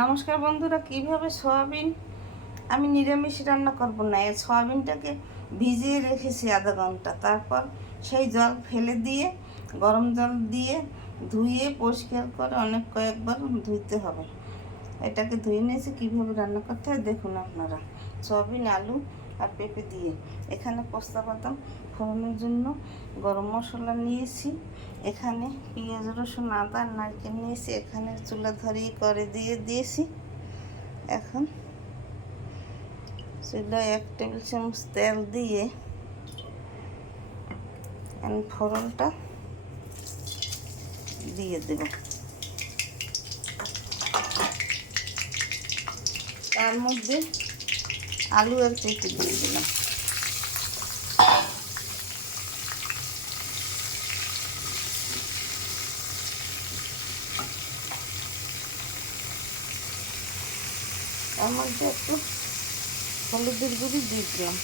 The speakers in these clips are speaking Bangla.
নমস্কার বন্ধুরা, কিভাবে সয়াবিন আমি নিরামিষ রান্না করব না, এই সয়াবিনটাকে ভিজিয়ে রেখেছি আধা ঘন্টা। তারপর সেই জল ফেলে দিয়ে গরম জল দিয়ে ধুয়ে পরিষ্কার করে অনেক কয়েকবার ধুইতে হবে। এটাকে ধুয়ে নিয়েছি, কীভাবে রান্না করতে হয় দেখুন আপনারা। সয়াবিন, আলু আর পেঁপে দিয়ে এখানে পোস্তা বাদাম ফোড়নের জন্য গরম মশলা নিয়েছি, এখানে পেঁয়াজ রসুন আদা নারকেল নিয়েছি, এখানে চুলা ধরিয়ে করে দিয়েছি। এখন চুলায় 1 টেবিল চামচ তেল দিয়ে আমি ফোড়নটা দিয়ে দেব। তার মধ্যে আলু আর পেঁপে দিয়ে দিলাম। তার মধ্যে একটু হলুদের গুঁড়ি দিয়ে দিলাম,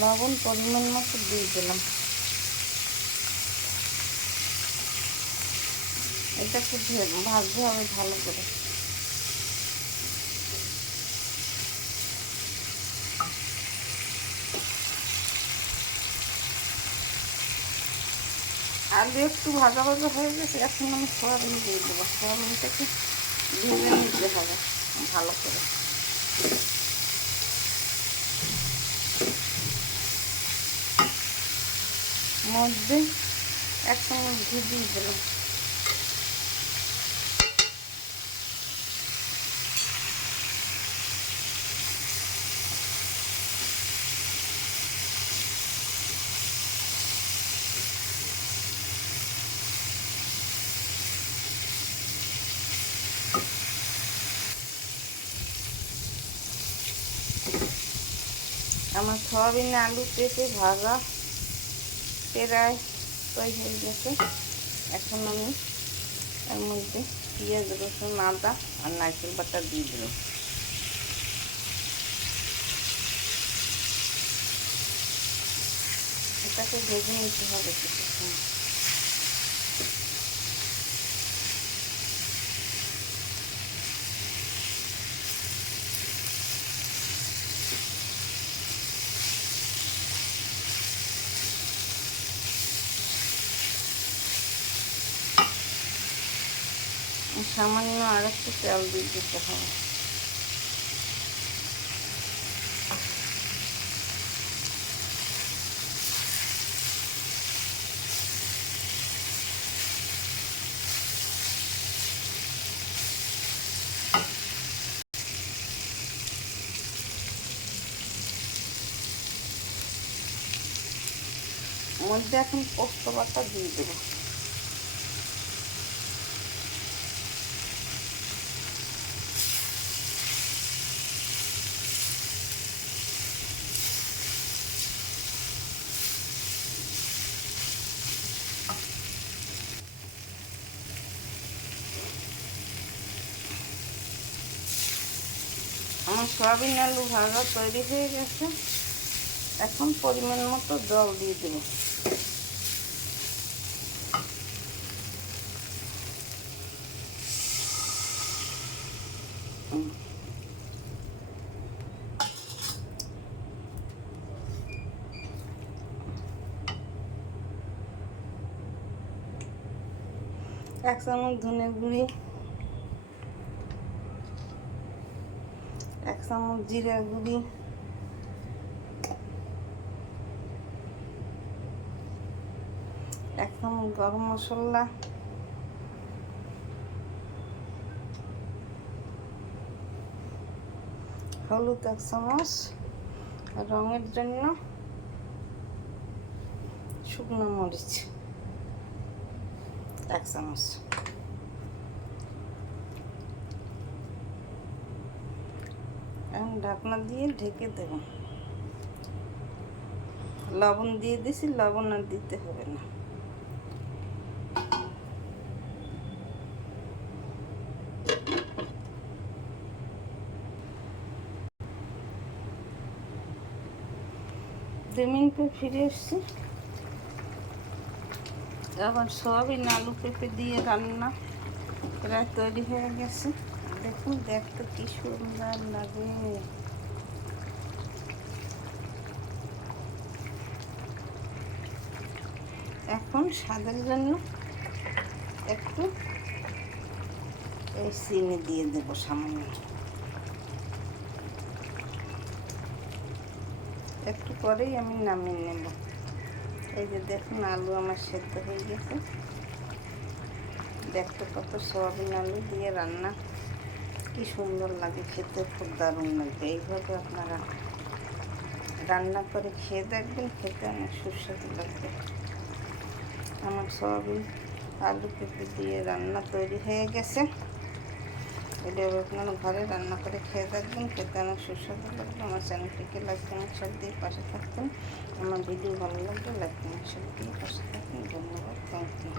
লবণ পরিমাণ মতো দিয়ে দিলাম। এটাকে ভাজতে হবে ভালো করে। আলু একটু ভাজা ভাজা হয়ে গেছে, এখন আমি সয়াবিন দিয়ে দেবো। সয়াবিনটাকে ভেজে নিতে হবে ভালো করে। মধ্যে 1 চামচ ঘি দিয়ে দিলাম। আমার সয়াবিন আলু পেঁপে ভাজা প্রায় তৈরি হয়ে গেছে। এখন আমি এর মধ্যে পেঁয়াজ রসুন আদা আর নারকেল বাটা দিয়ে দিলাম। এটাকে ভেজে নিতে হবে কিছু সময়। সামান্য আর একটু তেল দিয়ে দিতে হবে। মধ্যে এখন পোস্ত বাটা দিয়ে দেবো। আমার সয়াবিন আলু ভাজা তৈরি হয়ে গেছে। এখন পরিমাণ মতো জল দিয়ে দেব। এক চামচ ধনের গুঁড়ি, 1 চামচ জিরার গুঁড়ি, 1 চামচ গরম মশলা, হলুদ 1 চামচ, রঙের জন্য শুকনো মরিচ 1 চামচ। এখন ঢাকনা দিয়ে ঢেকে দেব। লবণ দিয়ে দিছি, লবণ আর দিতে হবে না। দু মিনিটে ফিরে এসছি। এখন সয়াবিন আলু পেঁপে দিয়ে রান্না প্রায় তৈরি হয়ে গেছে। দেখুন দেখতে কি সুন্দর লাগে। এখন স্বাদের জন্য একটু এই চিনি দিয়ে দেবো সামান্য, একটু পরেই আমি নামিয়ে নেব। এই যে দেখুন আলু আমার সেদ্ধ হয়ে গেছে। দেখতে কত সয়াবিন আলু দিয়ে রান্না কি সুন্দর লাগে, খেতে খুব দারুণ লাগবে। এইভাবে আপনারা রান্না করে খেয়ে দেখবেন, খেতে অনেক সুস্বাদু লাগবে। আমার সয়াবিন আলু পেঁপে দিয়ে রান্না তৈরি হয়ে গেছে। এটা আপনারা ঘরে রান্না করে খেয়ে দেখবেন, খেতে অনেক সুস্বাদু লাগবে। আমার চ্যানেলটিকে লাইক কমেন্ট শেয়ার দিয়ে পাশে থাকবেন। আমার ভিডিও ভালো লাগলে লাইক কমেন্ট শেয়ার দিয়ে পাশে থাকবেন। ধন্যবাদ, থ্যাংক ইউ।